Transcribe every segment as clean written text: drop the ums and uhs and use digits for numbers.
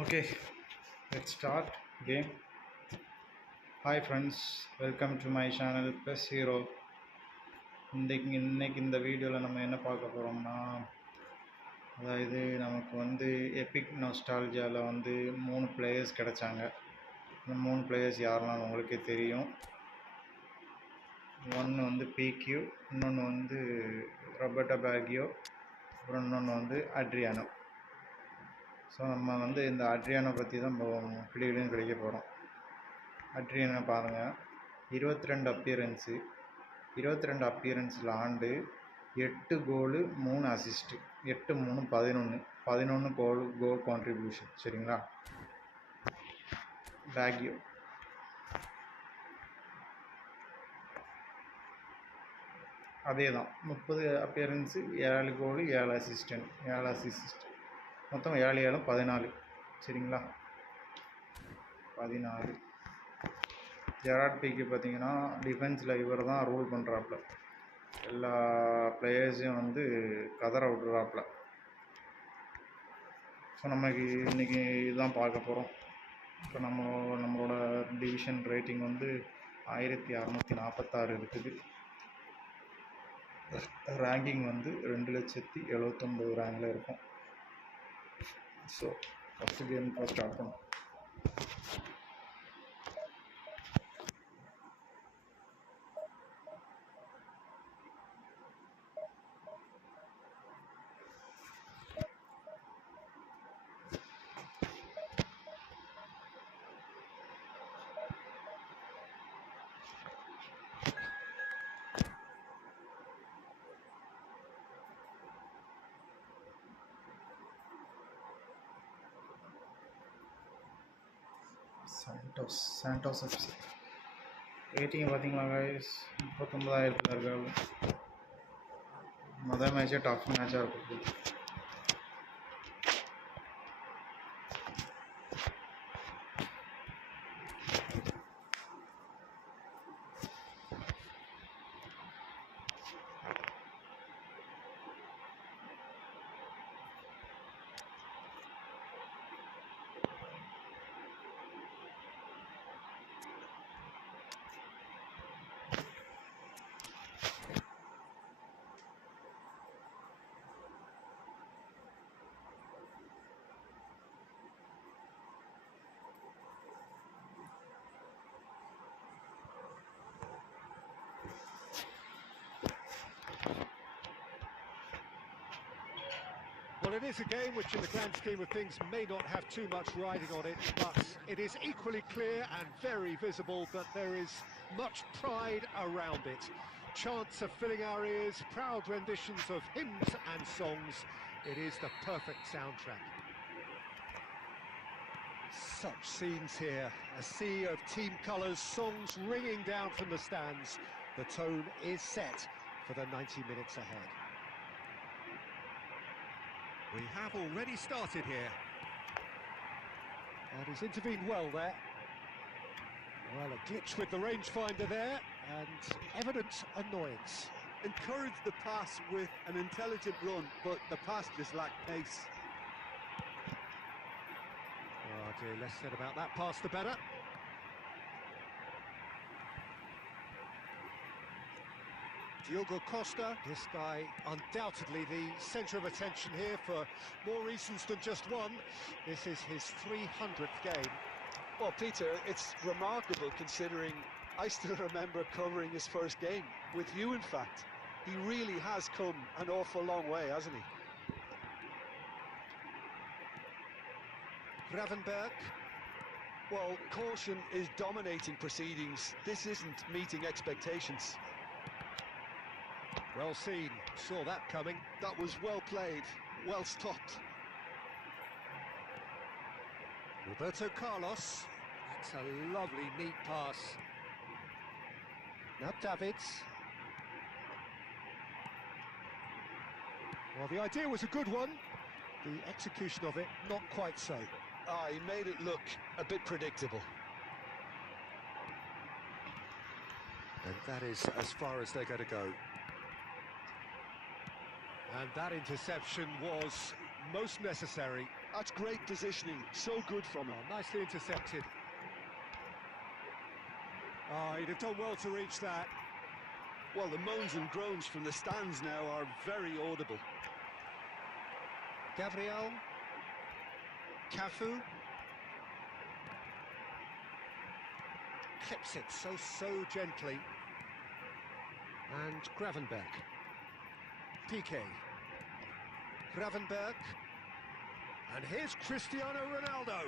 Okay, let's start game. Hi friends, welcome to my channel Plus Hero. இன்னைக்கு இந்த வீடியோவில் நம்ம என்ன பார்க்க போகிறோம்னா, அதாவது நமக்கு வந்து எபிக் நோஸ்டால்ஜியாவில் வந்து 3 பிளேயர்ஸ் கிடைச்சாங்க. இந்த 3 பிளேயர்ஸ் யாரெல்லாம் உங்களுக்கே தெரியும். ஒன்று வந்து பிக்யூ, இன்னொன்று வந்து ரொபர்ட்டோ பேகியோ, அப்புறம் இன்னொன்று வந்து அட்ரியானோ. ஸோ நம்ம வந்து இந்த அட்ரியானோ பற்றி தான் பிள்ளைகளையும் கிடைக்க போகிறோம். அட்ரியானோ பாருங்கள், 22 அப்பியரன்ஸு, 22 அப்பியரன்ஸில் ஆண்டு 8 கோலு 3 அசிஸ்ட்டு, 8 3 11 கோல் கான்ட்ரிபியூஷன். சரிங்களா? பேகியோ அதே தான், 30 அப்பியரன்ஸு, 7 கோலு 7 அசிஸ்ட், மொத்தம் 7 7 14. சரிங்களா? 14. ஜெராட் பிக்கு பார்த்தீங்கன்னா டிஃபென்ஸில் இவர் தான் ரூல் பண்ணுறாப்புல, எல்லா பிளேயர்ஸையும் வந்து கதற விட்டுறாப்புல. ஸோ நமக்கு இன்றைக்கி இதுதான் பார்க்க போகிறோம். இப்போ நம்மளோட டிவிஷன் ரேட்டிங் வந்து 1646 இருக்குது. ரேங்கிங் வந்து 2,79,000 ரேங்கில் இருக்கும். ஸோ ஃபஸ்ட்டு கேம் ஸ்டார்ட் பண்ணோம். சாண்டோஸ் எஃப்சி ரேட்டிங் பார்த்தீங்களா கைஸ், 39,000 இருக்காங்க. மொதல் மேட்சே டஃப் மேட்சாக இருக்கும். Well, it is a game which in the grand scheme of things may not have too much riding on it, but it is equally clear and very visible that there is much pride around it. Chants are filling our ears, proud renditions of hymns and songs. It is the perfect soundtrack. Such scenes here, a sea of team colours, songs ringing down from the stands. The tone is set for the 90 minutes ahead. We have already started here. And he's intervened well there. Well, a glitch with the rangefinder there, and evident annoyance. Encouraged the pass with an intelligent run, but the pass just lacked pace. Oh dear, less said about that pass the better. Diogo Costa, this guy undoubtedly the centre of attention here for more reasons than just one. This is his 300th game. Well, Peter, it's remarkable considering I still remember covering his first game, with you in fact. He really has come an awful long way, hasn't he? Gravenberg. Well, caution is dominating proceedings. This isn't meeting expectations. Well seen, saw that coming. That was well played, well stopped. Roberto Carlos, that's a lovely, neat pass. Now Davids. Well, the idea was a good one, the execution of it not quite so. He made it look a bit predictable. And that is as far as they're going to go. And that interception was most necessary. That's great positioning, so good from him. Oh, nicely intercepted. Oh, he'd have done well to reach that. Well, the moans and groans from the stands now are very audible. Gabriel. Cafu. clips it so gently. And Gravenberg. Piqué. Gravenberg. And here's Cristiano Ronaldo.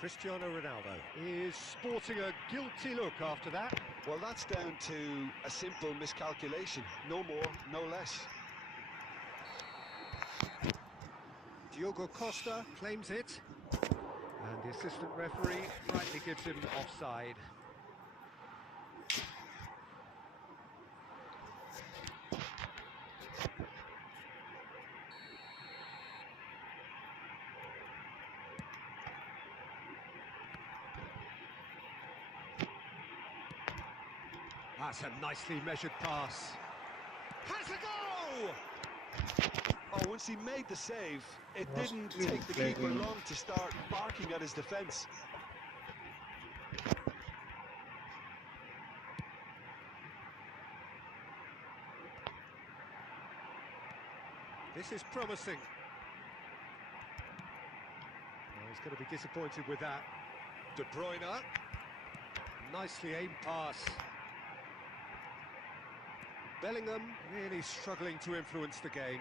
Cristiano Ronaldo is sporting a guilty look after that. Well, that's down to a simple miscalculation. No more, no less. Diogo Costa claims it. And the assistant referee rightly gives him offside. That's a nicely measured pass. Has a go! Oh, once he made the save, it Was didn't still take the keeper playing. long to start barking at his defence. This is promising. Oh, he's going to be disappointed with that. De Bruyne. Nicely aimed pass. Bellingham really struggling to influence the game.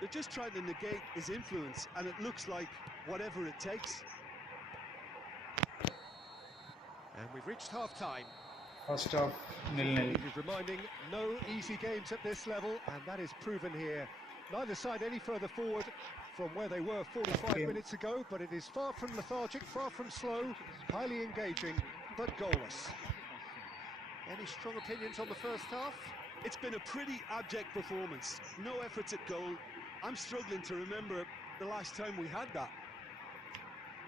They're just trying to negate his influence, and it looks like whatever it takes. And we've reached half-time. First half 0-0. Reminding, no easy games at this level, and that is proven here. Neither side any further forward from where they were 45 minutes ago, but it is far from lethargic, far from slow, highly engaging, but goalless. Any strong opinions on the first half? It's been a pretty abject performance. No efforts at goal. I'm struggling to remember the last time we had that.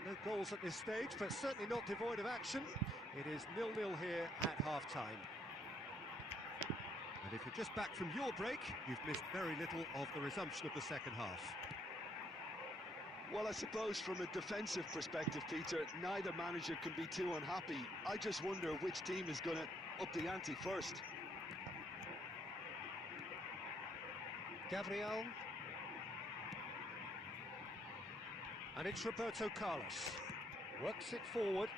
No goals at this stage, but certainly not devoid of action. It is 0-0 here at half-time. And if you're just back from your break, you've missed very little of the resumption of the second half. Well, I suppose from a defensive perspective, Peter, neither manager can be too unhappy. I just wonder which team is going to up the ante first. Gabriel. And it's Roberto Carlos. Works it forward.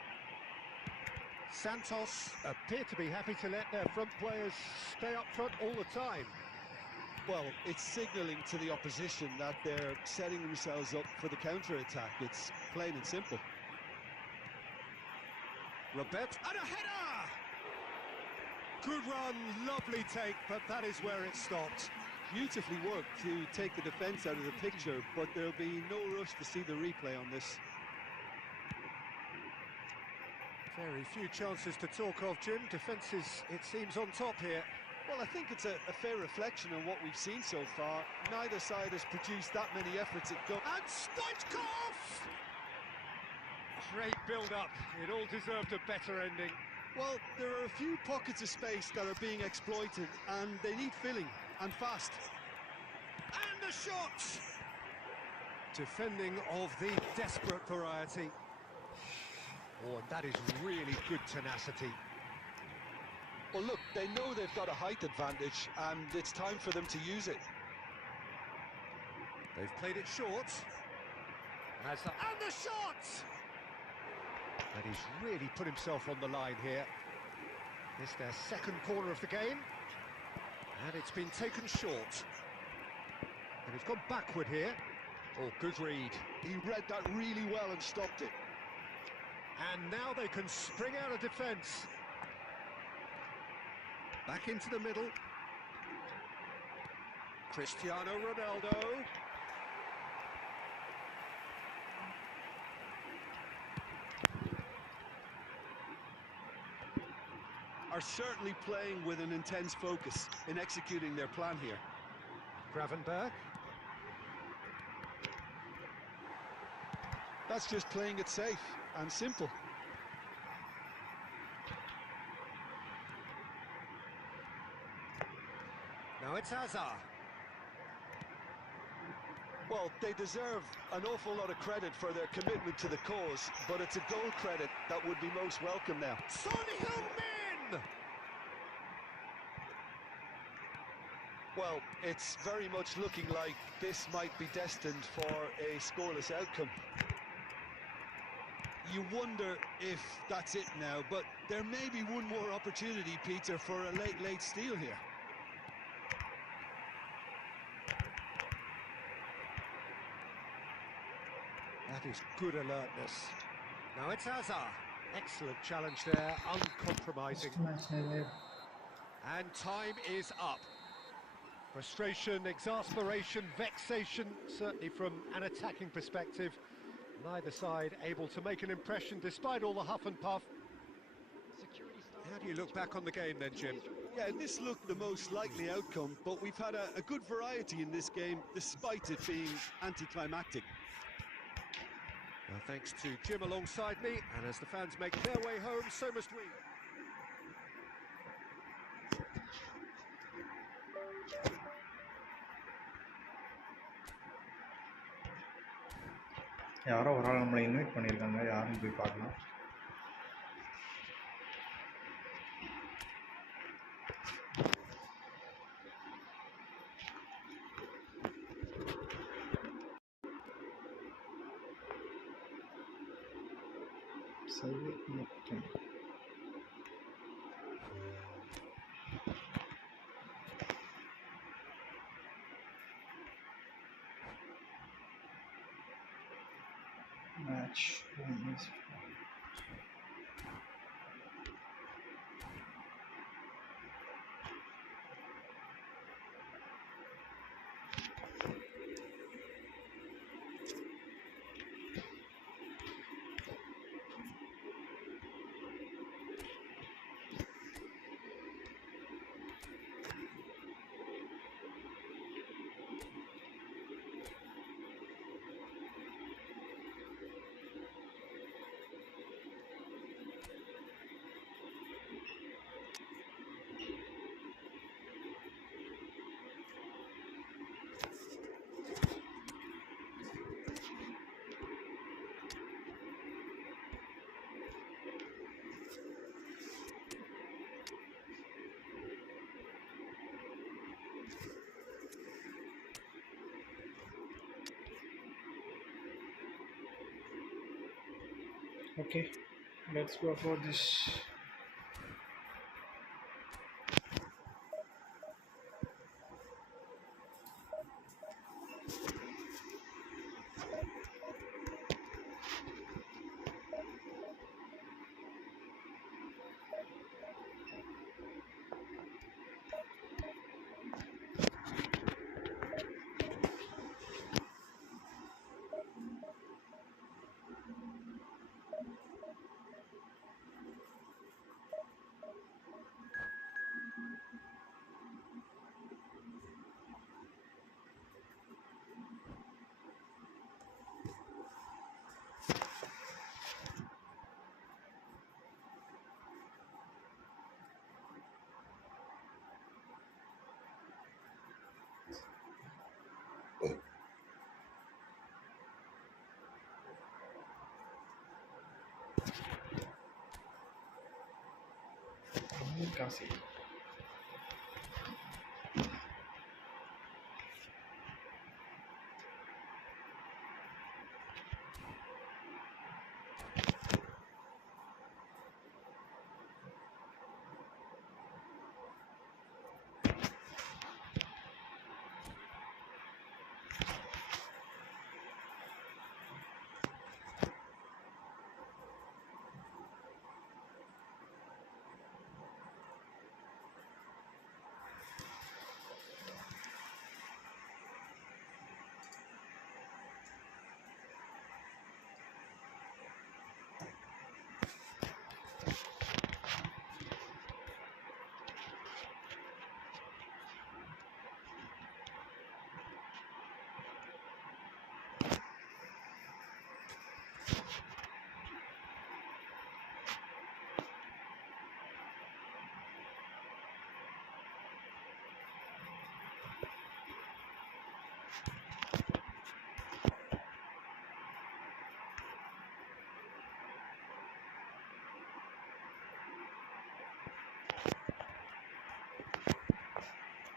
Santos appear to be happy to let their front players stay up front all the time. Well, it's signalling to the opposition that they're setting themselves up for the counter-attack. It's plain and simple. Robert, and a header! Good run, lovely take, but that is where it stopped. Beautifully worked to take the defence out of the picture, but there'll be no rush to see the replay on this. Very few chances to talk of, Jim. Defence is, it seems, on top here. Well, I think it's a fair reflection on what we've seen so far. Neither side has produced that many efforts at goal. And Stoichkov! Great build-up. It all deserved a better ending. Well, there are a few pockets of space that are being exploited, and they need filling, and fast. And the shot! Defending of the desperate variety. Oh, and that is really good tenacity. Well, look, they know they've got a height advantage, and it's time for them to use it. They've played it short. And the shot! And he's really put himself on the line here. It's their second corner of the game. And it's been taken short. And he's gone backward here. Oh, good read. He read that really well and stopped it. And now they can spring out of defence. Back into the middle. Cristiano Ronaldo. Are certainly playing with an intense focus in executing their plan here. Gravenberg. That's just playing it safe and simple. Now it's Hazard. Well, they deserve an awful lot of credit for their commitment to the cause, but it's a goal credit that would be most welcome now. Son Heung-min! Well, it's very much looking like this might be destined for a scoreless outcome. You wonder if that's it now, but there may be one more opportunity, Peter, for a late steal here. That is good alertness. Now it's Hazard. Excellent challenge there, uncompromising. And time is up. Frustration, exasperation, vexation, certainly from an attacking perspective. Neither side able to make an impression despite all the huff and puff. How do you look back on the game then, Jim? Yeah, this looked the most likely outcome, but we've had a good variety in this game, despite it being anticlimactic. Well, thanks to Jim alongside me, and as the fans make their way home, so must we. யாரோ ஒரு ஆள் நம்மளை invite பண்ணியிருக்காங்க, யாருன்னு போய் பார்க்கலாம். Match is okay. Let's go for this. Kasi.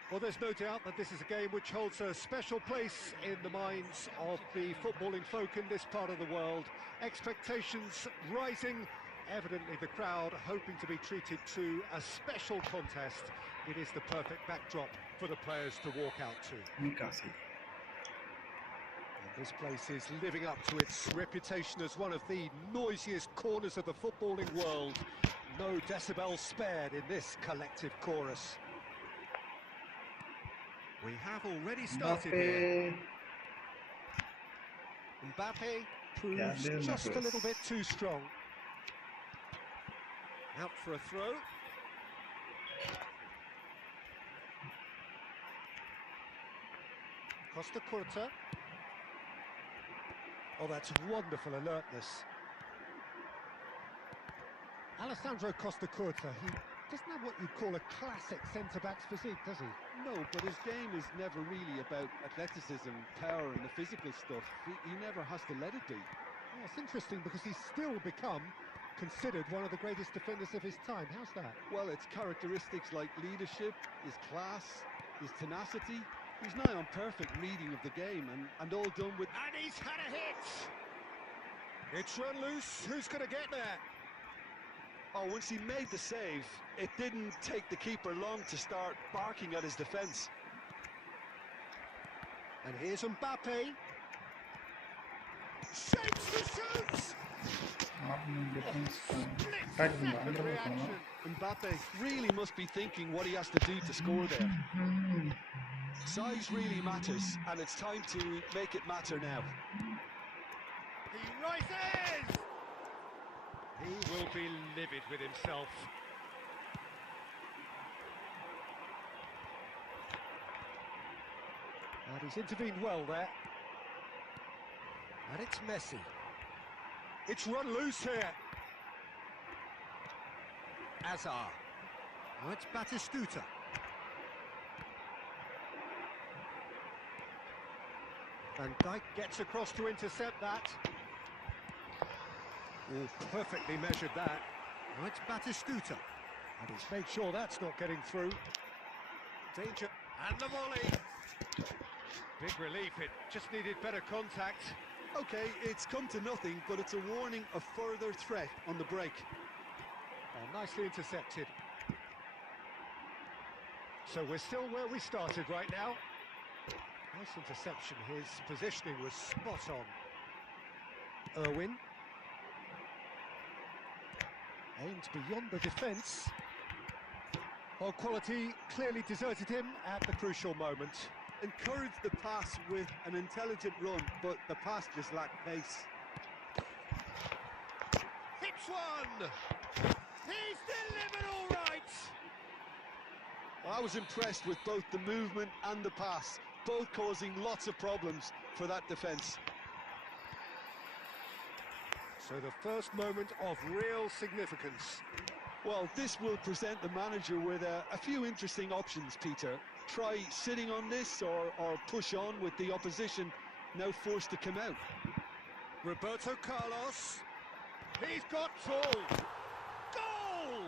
Well, there's no doubt that this is a game which holds a special place in the minds of the footballing folk in this part of the world. Expectations rising, evidently the crowd hoping to be treated to a special contest. It is the perfect backdrop for the players to walk out to. Nikasi. And this place is living up to its reputation as one of the noisiest corners of the footballing world. No decibels spared in this collective chorus. We have already started here. Mbappe proves just a little bit too strong. Out for a throw. Costa Curta. Oh, that's wonderful alertness. Alessandro Costa Curta, he doesn't have what you'd call a classic centre-back's physique, does he? No, but his game is never really about athleticism, power and the physical stuff. He never has to let it be. Well, it's interesting because he's still become considered one of the greatest defenders of his time. How's that? Well, it's characteristics like leadership, his class, his tenacity. He's nigh on perfect reading of the game and all done with... And he's had a hit! It's run loose. Who's going to get there? Oh, once he made the save, it didn't take the keeper long to start barking at his defence. And here's Mbappe. Shapes the shoots! Split-second reaction. Mbappe really must be thinking what he has to do to score there. Size really matters, and it's time to make it matter now. He rises! He will be livid with himself. And he's intervened well there. And it's Messi. It's run loose here. Azar. Now it's Batistuta. Van Dijk gets across to intercept that. Oh, perfectly measured that. Now it's Batistuta. And he's made sure that's not getting through. Danger. And the volley. Big relief, it just needed better contact. Okay, it's come to nothing, but it's a warning of further threat on the break. Oh, nicely intercepted. So we're still where we started right now. Nice interception, his positioning was spot on. Irwin. Aimed beyond the defence. Well, quality clearly deserted him at the crucial moment. Encouraged the pass with an intelligent run, but the pass just lacked pace. Hits one! He's delivered all right! Well, I was impressed with both the movement and the pass, both causing lots of problems for that defence. So the first moment of real significance. Well, this will present the manager with a few interesting options, Peter. Try sitting on this or push on with the opposition now forced to come out. Roberto Carlos. He's got tall. Goal!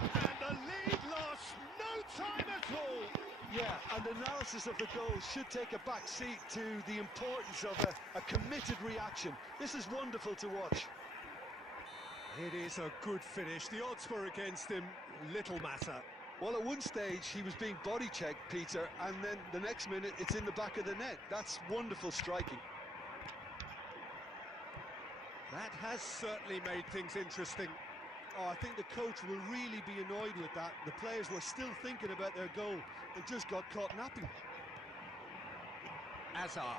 And the lead lost no time at all. Yeah, and analysis of the goal should take a back seat to the importance of a committed reaction. This is wonderful to watch. It is a good finish. The odds were against him. Little matter. Well, at one stage he was being body checked, Peter, and then the next minute it's in the back of the net. That's wonderful striking. That has certainly made things interesting. Oh, I think the coach will really be annoyed with that. The players were still thinking about their goal and just got caught napping. Azar.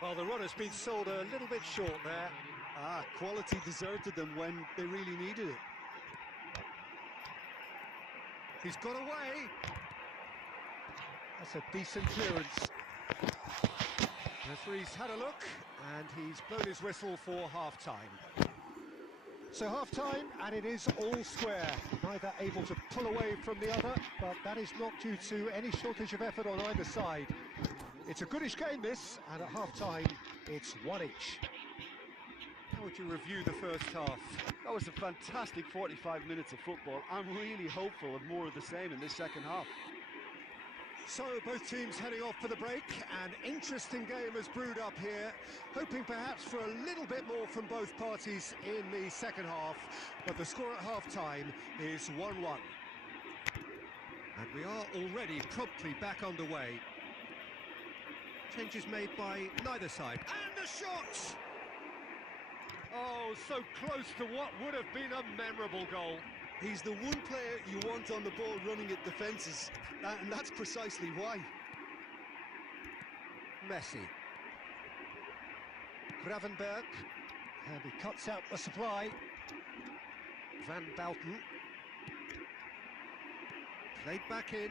Well, the run has been sold a little bit short there. Ah, quality deserted them when they really needed it. He's got away. That's a decent clearance. Referee's had a look, and he's blown his whistle for half-time. So half-time, and it is all square. Neither able to pull away from the other, but that is not due to any shortage of effort on either side. It's a goodish game, this, and at half-time, it's one each. How would you review the first half? That was a fantastic 45 minutes of football. I'm really hopeful of more of the same in this second half. So both teams heading off for the break. An interesting game has brewed up here, hoping perhaps for a little bit more from both parties in the second half, but the score at half-time is 1-1. And we are already promptly back underway. Changes made by neither side. And a shot! Oh, so close to what would have been a memorable goal. He's the one player you want on the ball running at defences, and that's precisely why. Messi. Gravenberg. And he cuts out the supply. Van Bouten. Played back in.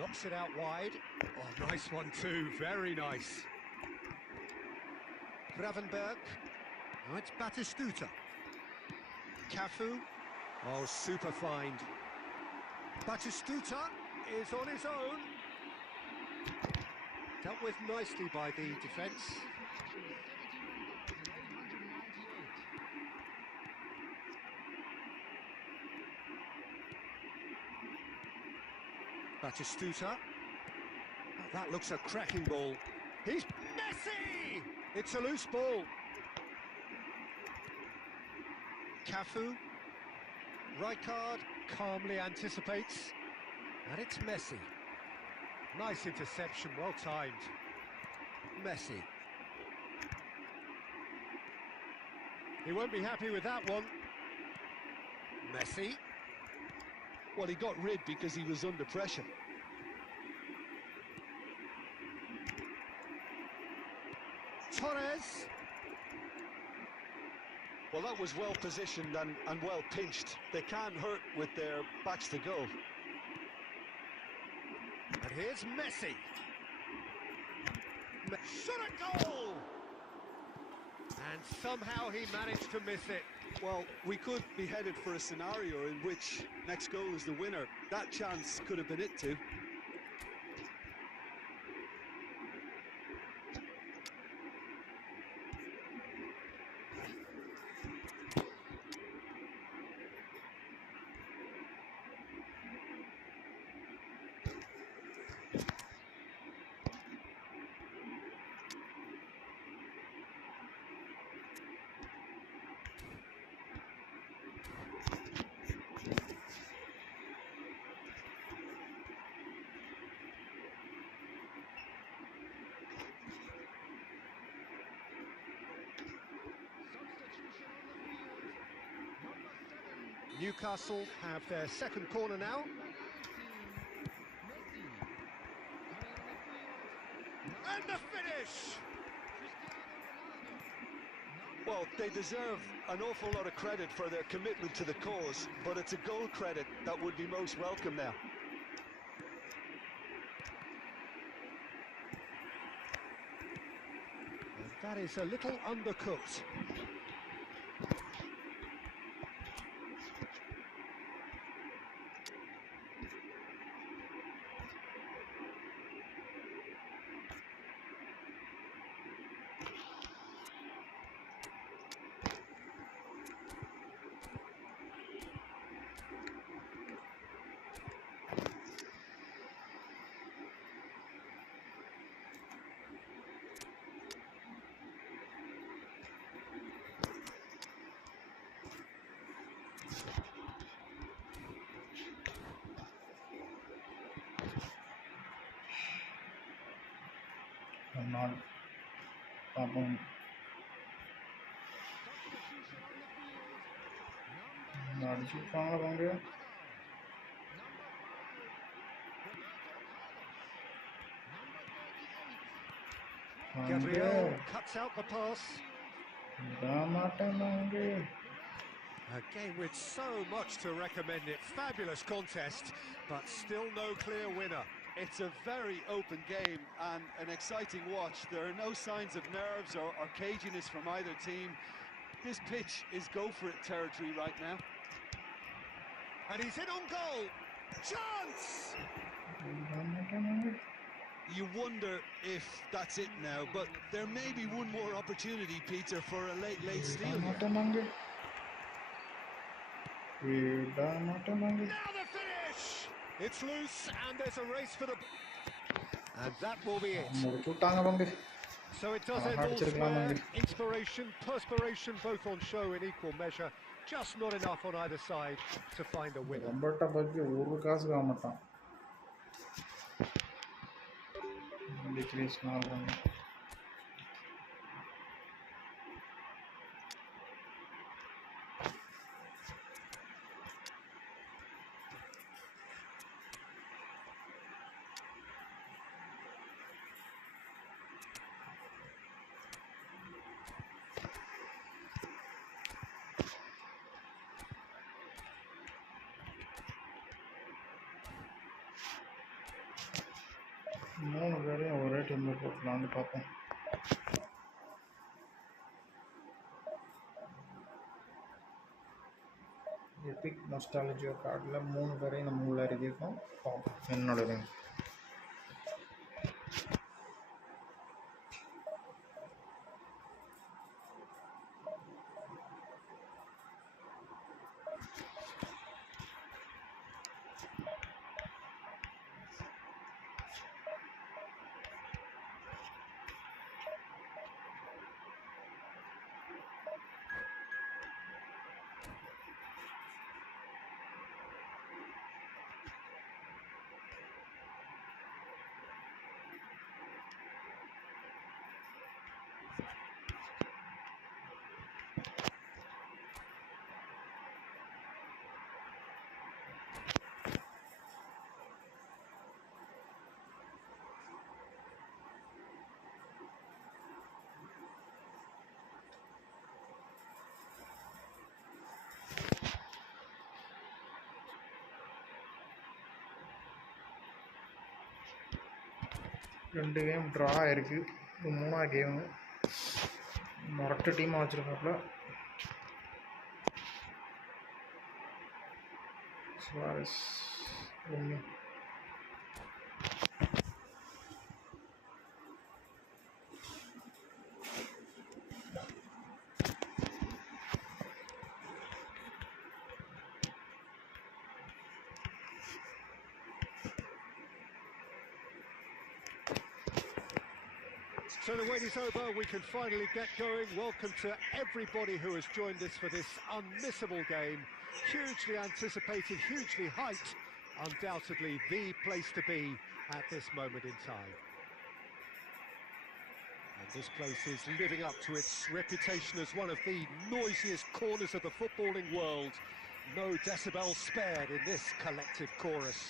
Knocks it out wide. Oh, nice one too. Very nice. Gravenberg. Now it's Batistuta. Cafu. Oh, super find. Batistuta is on his own. Dealt with nicely by the defence. Batistuta. Oh, that looks a cracking ball. He's Messi! It's a loose ball. Cafu. Rijkaard calmly anticipates, and it's Messi. Nice interception, well timed. Messi. He won't be happy with that one. Messi. Well, he got rid because he was under pressure. Torres. Well, that was well positioned and well pinched. They can't hurt with their backs to goal. And here's Messi. Shot a goal! And somehow he managed to miss it. Well, we could be headed for a scenario in which next goal is the winner. That chance could have been it too. Newcastle have their second corner now. And the finish! Well, they deserve an awful lot of credit for their commitment to the cause, but it's a goal credit that would be most welcome now. And that is a little undercooked. I'm not stopping. அடிச்சுட்டாங்களா பாங்க. Gabriel cuts out the pass. A game with so much to recommend it. Fabulous contest, but still no clear winner. It's a very open game and an exciting watch. There are no signs of nerves or caginess from either team. This pitch is go-for-it territory right now. And he's in on goal. Chance! You wonder if that's it now, but there may be one more opportunity, Peter, for a late steal here. Now the finish! It's loose and there's a race for the... And that will be it. So it does end elsewhere. Inspiration, perspiration, both on show in equal measure. Just not enough on either side to find a winner. மூணு பேரையும் ஒரே டீமில் போட்டலான்னு பார்ப்போம். Epic nostalgia கார்டில் 3 பேரையும் நம்ம உள்ள இறக்கியிருக்கோம். பார்ப்போம் என்னோட ரெண்டு கேம் ட்ரா ஆயிருக்கு. இது 3ஆவது கேமு. மொரட்டு டீமாக வச்சுருக்காப்புல. சுவாரஸ் ஒன்று. So the wait is over, we can finally get going. Welcome to everybody who has joined us for this unmissable game. Hugely anticipated, hugely hyped, undoubtedly the place to be at this moment in time. And this place is living up to its reputation as one of the noisiest corners of the footballing world. No decibel spared in this collective chorus.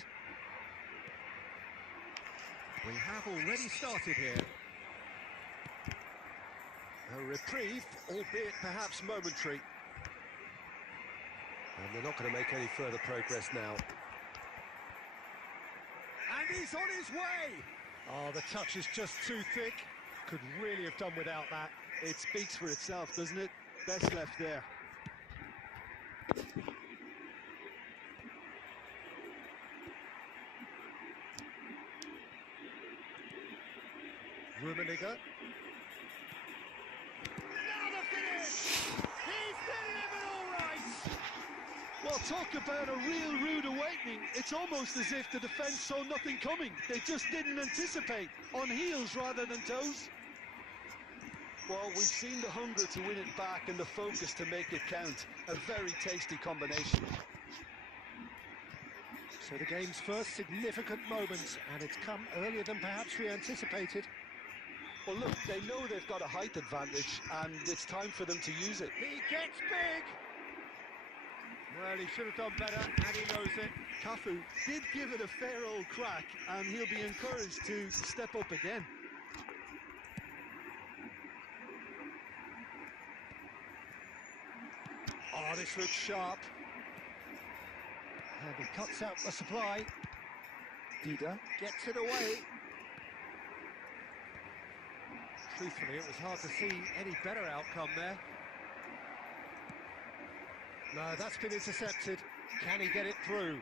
We have already started here. A reprieve, albeit perhaps momentary. And they're not going to make any further progress now. And he's on his way! Oh, the touch is just too thick. Could really have done without that. It speaks for itself, doesn't it? Best left there. Rummenigge. Well, talk about a real rude awakening. It's almost as if the defence saw nothing coming. They just didn't anticipate. On heels rather than toes. Well, we've seen the hunger to win it back and the focus to make it count. A very tasty combination. So the game's first significant moment, and it's come earlier than perhaps we anticipated. Well, look, they know they've got a height advantage, and it's time for them to use it. He gets big! Well, he should have done better, and he knows it. Cafu did give it a fair old crack, and he'll be encouraged to step up again. Oh, this looks sharp. And he cuts out the supply. Dida gets it away. Truthfully, it was hard to see any better outcome there. No, that's been intercepted. Can he get it through?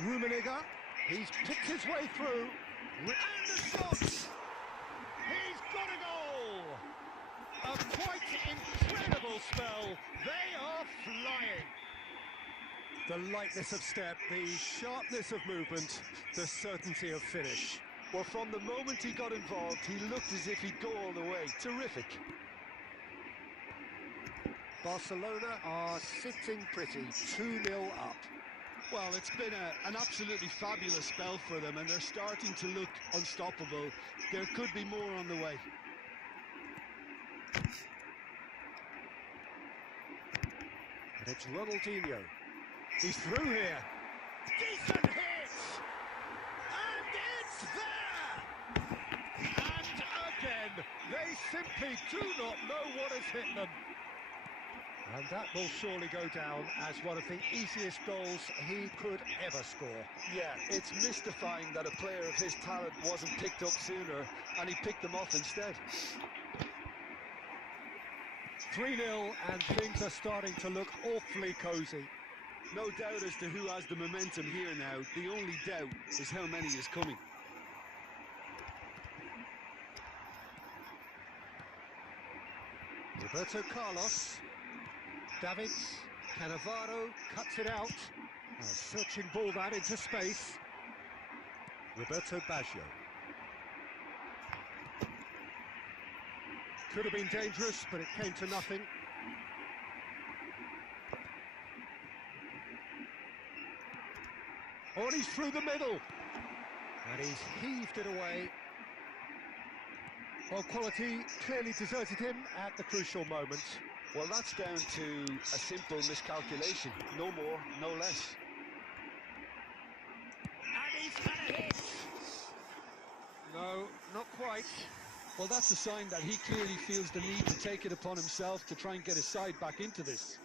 Rummenigge, he's picked his way through. And the shot! He's got a goal! A quite incredible spell. They are flying. The lightness of step, the sharpness of movement, the certainty of finish. Well, from the moment he got involved, he looked as if he'd go all the way. Terrific. Barcelona are sitting pretty, 2-0 up. Well, it's been an absolutely fabulous spell for them, and they're starting to look unstoppable. There could be more on the way. And it's Ronaldinho. He's through here. Decent hit! And it's there! And again, they simply do not know what has hit them. And that will surely go down as one of the easiest goals he could ever score. Yeah, it's mystifying that a player of his talent wasn't picked up sooner, and he picked them off instead. 3-0, and things are starting to look awfully cosy. No doubt as to who has the momentum here now. The only doubt is how many is coming. Roberto Carlos. Davids, Cannavaro cuts it out. A searching ball that into space. Roberto Baggio. Could have been dangerous, but it came to nothing. Oh, and he's through the middle. And he's heaved it away. Well, quality clearly deserted him at the crucial moment. Well, that's down to a simple miscalculation. No more, no less. And he's had a hit. No, not quite. Well, that's a sign that he clearly feels the need to take it upon himself to try and get his side back into this.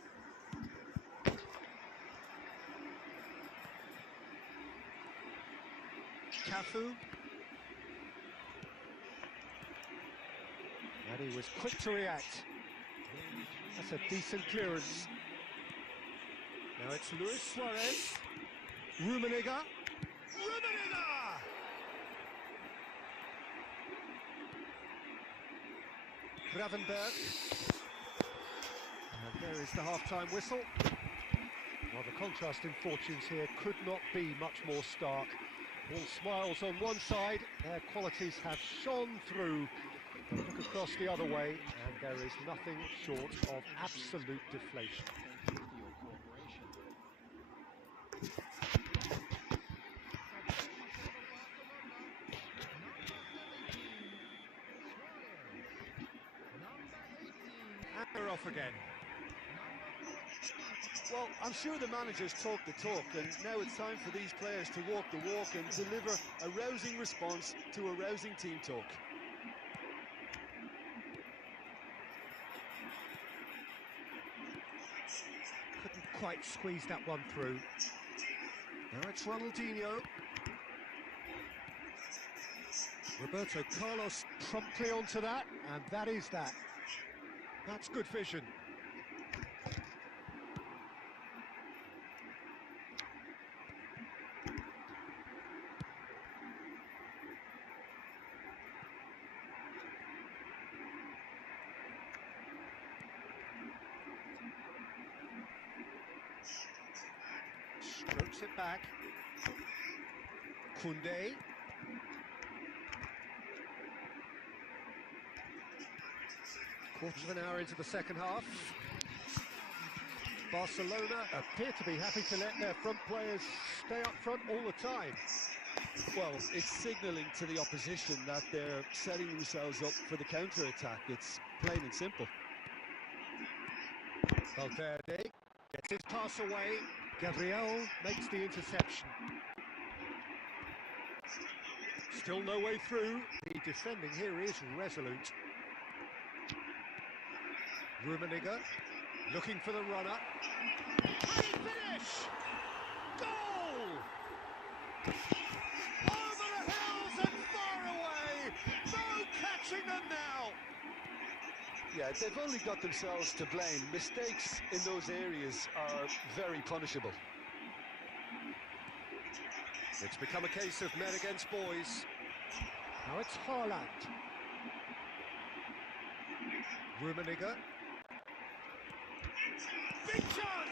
Cafu. And he was quick to react. That's a decent clearance. Now it's Luis Suarez. Rummenigge. Rummenigge! Gravenberg. And there is the half-time whistle. Well, the contrast in fortunes here could not be much more stark. All smiles on one side, their qualities have shone through. But look across the other way, and there is nothing short of absolute deflation. And they're off again. Well, I'm sure the managers talk the talk, and now it's time for these players to walk the walk and deliver a rousing response to a rousing team talk. Couldn't quite squeeze that one through. Now it's Ronaldinho. Roberto Carlos promptly onto that, and that is that. That's good vision. Strokes it back. Koundé. Quarter of an hour into the second half. Barcelona appear to be happy to let their front players stay up front all the time. Well, it's signalling to the opposition that they're setting themselves up for the counter-attack. It's plain and simple. Valverde gets his pass away. Gabriel makes the interception. Still no way through. The defending here is resolute. Rummenigge looking for the runner. Can he finish? Goal! Over the hills and far away. No catching them now. Yeah, they've only got themselves to blame. Mistakes in those areas are very punishable. It's become a case of men against boys. Haaland. Rummenigge. Big chance!